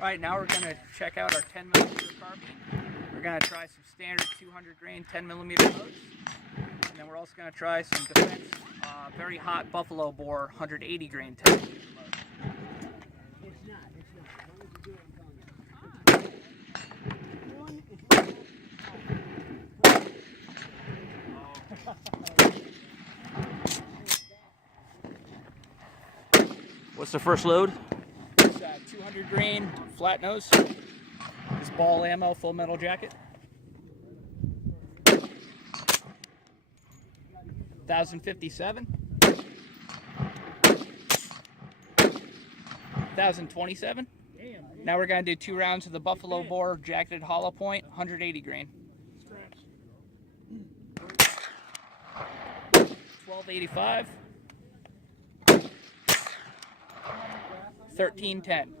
All right, now we're going to check out our 10mm carbine. We're going to try some standard 200 grain 10mm loads. And then we're also going to try some defense, very hot buffalo bore 180 grain 10mm load. What's the first load? It's 200 grain flat nose. This ball ammo full metal jacket. 1057. 1027. Now we're going to do 2 rounds of the buffalo bore jacketed hollow point 180 grain. 1285. 1310.